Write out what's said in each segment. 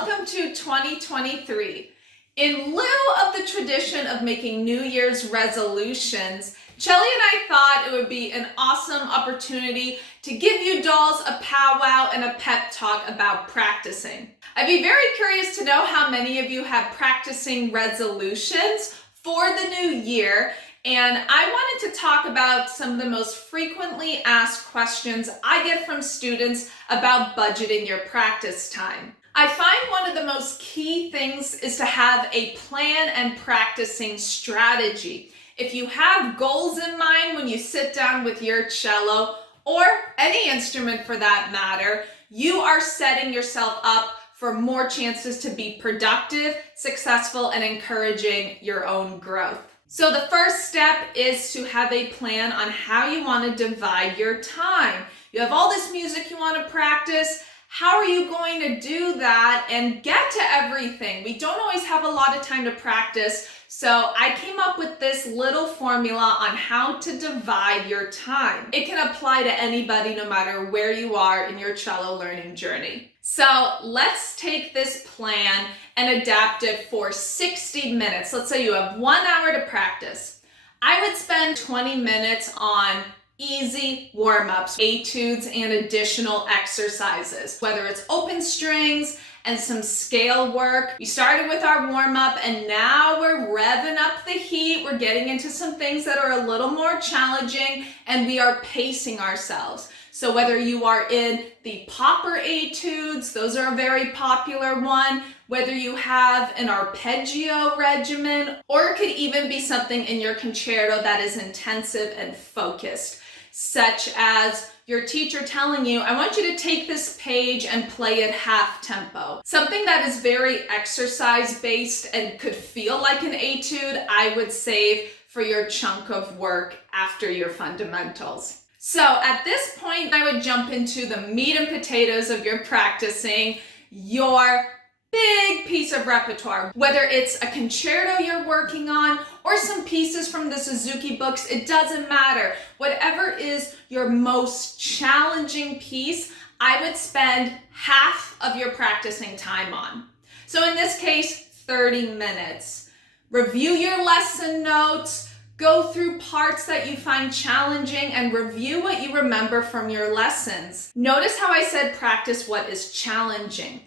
welcome to 2023. In lieu of the tradition of making New Year's resolutions, Shelly and I thought it would be an awesome opportunity to give you dolls a powwow and a pep talk about practicing. I'd be very curious to know how many of you have practicing resolutions for the new year, and I wanted to talk about some of the most frequently asked questions I get from students about budgeting your practice time. I find one of the most key things is to have a plan and practicing strategy. If you have goals in mind when you sit down with your cello, or any instrument for that matter, you are setting yourself up for more chances to be productive, successful, and encouraging your own growth. So the first step is to have a plan on how you want to divide your time. You have all this music you want to practice. How are you going to do that and get to everything? We don't always have a lot of time to practice, so I came up with this little formula on how to divide your time. It can apply to anybody no matter where you are in your cello learning journey. So let's take this plan and adapt it for 60 minutes. Let's say you have 1 hour to practice. I would spend 20 minutes on easy warm-ups, etudes, and additional exercises, whether it's open strings and some scale work. We started with our warm-up and now we're revving up the heat. We're getting into some things that are a little more challenging and we are pacing ourselves. So whether you are in the popper etudes, those are a very popular one, whether you have an arpeggio regimen, or it could even be something in your concerto that is intensive and focused, such as your teacher telling you, I want you to take this page and play it half tempo. Something that is very exercise-based and could feel like an etude, I would save for your chunk of work after your fundamentals. So at this point, I would jump into the meat and potatoes of your practicing, your big piece of repertoire, whether it's a concerto you're working on or some pieces from the Suzuki books, it doesn't matter. Whatever is your most challenging piece, I would spend half of your practicing time on. So in this case, 30 minutes. Review your lesson notes, go through parts that you find challenging, and review what you remember from your lessons. Notice how I said practice what is challenging.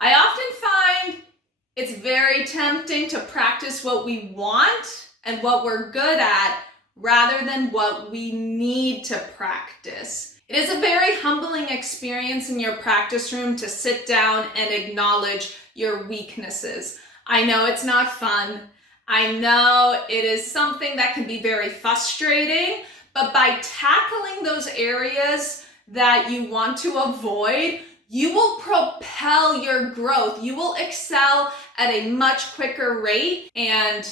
I often find it's very tempting to practice what we want and what we're good at rather than what we need to practice. It is a very humbling experience in your practice room to sit down and acknowledge your weaknesses. I know it's not fun. I know it is something that can be very frustrating, but by tackling those areas that you want to avoid, you will propel your growth. You will excel at a much quicker rate, and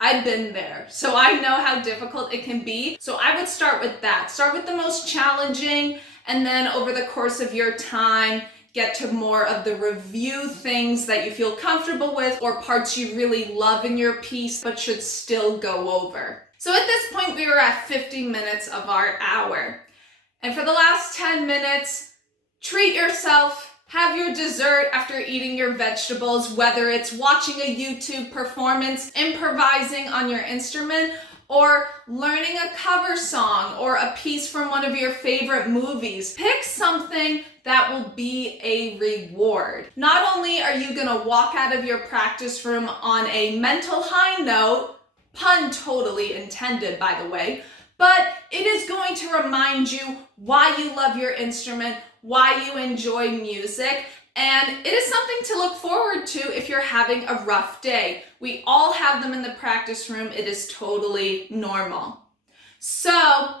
I've been there, so I know how difficult it can be. So I would start with that. Start with the most challenging, and then over the course of your time, get to more of the review things that you feel comfortable with or parts you really love in your piece but should still go over. So at this point, we were at 50 minutes of our hour. And for the last 10 minutes, treat yourself, have your dessert after eating your vegetables, whether it's watching a YouTube performance, improvising on your instrument, or learning a cover song or a piece from one of your favorite movies. Pick something that will be a reward. Not only are you gonna walk out of your practice room on a mental high note, pun totally intended by the way, but it is going to remind you why you love your instrument, why you enjoy music, and it is something to look forward to if you're having a rough day. We all have them in the practice room. It is totally normal. So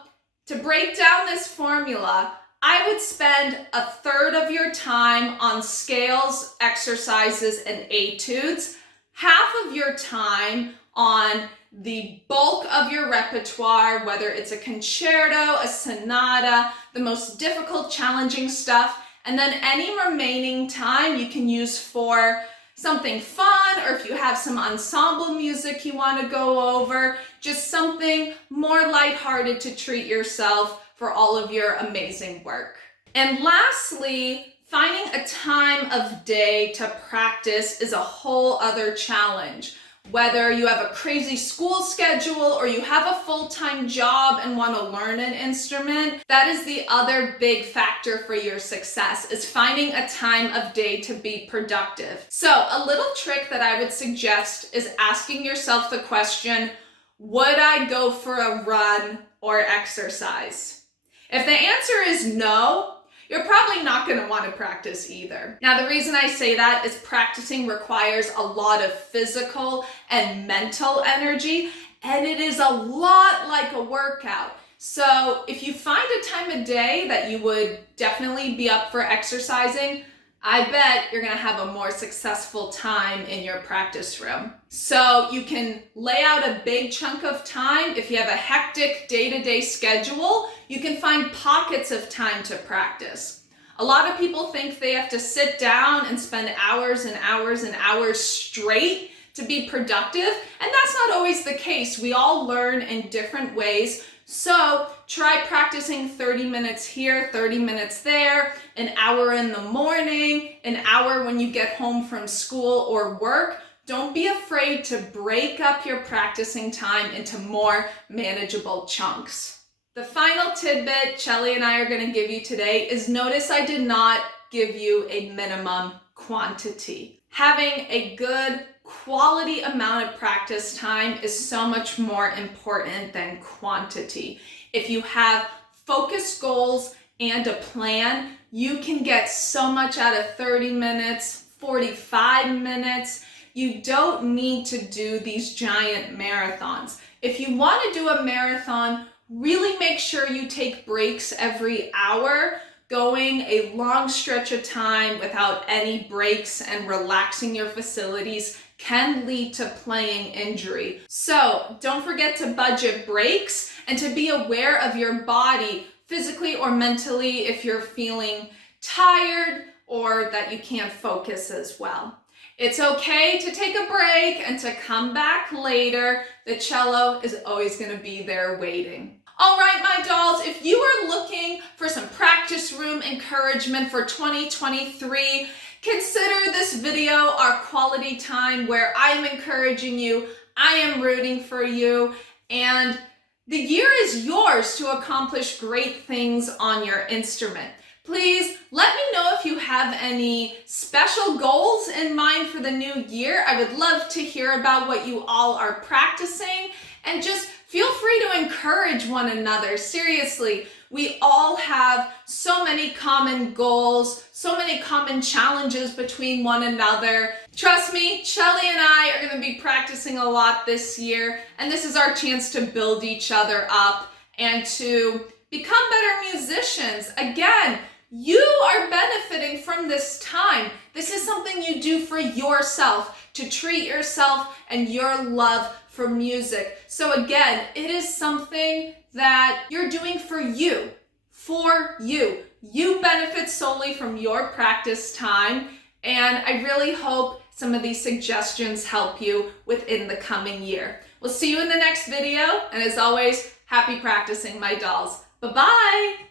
to break down this formula, I would spend a third of your time on scales, exercises, and etudes, half of your time on the bulk of your repertoire, whether it's a concerto, a sonata, the most difficult, challenging stuff, and then any remaining time you can use for something fun, or if you have some ensemble music you want to go over, just something more lighthearted to treat yourself for all of your amazing work. And lastly, Finding a time of day to practice is a whole other challenge. Whether you have a crazy school schedule or you have a full-time job and want to learn an instrument, that is the other big factor for your success, is finding a time of day to be productive. So a little trick that I would suggest is asking yourself the question, would I go for a run or exercise? If the answer is no, you're probably not going to want to practice either. Now, the reason I say that is practicing requires a lot of physical and mental energy, and it is a lot like a workout. So if you find a time of day that you would definitely be up for exercising, I bet you're going to have a more successful time in your practice room. So you can lay out a big chunk of time. If you have a hectic day-to-day schedule, you can find pockets of time to practice. A lot of people think they have to sit down and spend hours and hours and hours straight to be productive, and that's not always the case. We all learn in different ways. So try practicing 30 minutes here, 30 minutes there, an hour in the morning, an hour when you get home from school or work. Don't be afraid to break up your practicing time into more manageable chunks. The final tidbit Shelly and I are going to give you today is notice I did not give you a minimum quantity. Having a good quality amount of practice time is so much more important than quantity. If you have focused goals and a plan, you can get so much out of 30 minutes, 45 minutes. You don't need to do these giant marathons. If you want to do a marathon, really make sure you take breaks every hour. Going a long stretch of time without any breaks and relaxing your facilities can lead to playing injury. So don't forget to budget breaks and to be aware of your body physically or mentally if you're feeling tired or that you can't focus as well. It's okay to take a break and to come back later. The cello is always going to be there waiting. All right, my dolls, if you are looking for some practice room encouragement for 2023, consider this video our quality time where I am encouraging you, I am rooting for you, and the year is yours to accomplish great things on your instrument. Please let me know if you have any special goals in mind for the new year. I would love to hear about what you all are practicing, and just feel free to encourage one another. Seriously, we all have so many common goals, so many common challenges between one another. Trust me, Shelly and I are going to be practicing a lot this year, and this is our chance to build each other up and to become better musicians. Again, you are benefiting from this time. This is something you do for yourself, to treat yourself and your love for music. So again, it is something that you're doing for you, for you. You benefit solely from your practice time, and I really hope some of these suggestions help you within the coming year. We'll see you in the next video, and as always, happy practicing, my dolls. Bye-bye!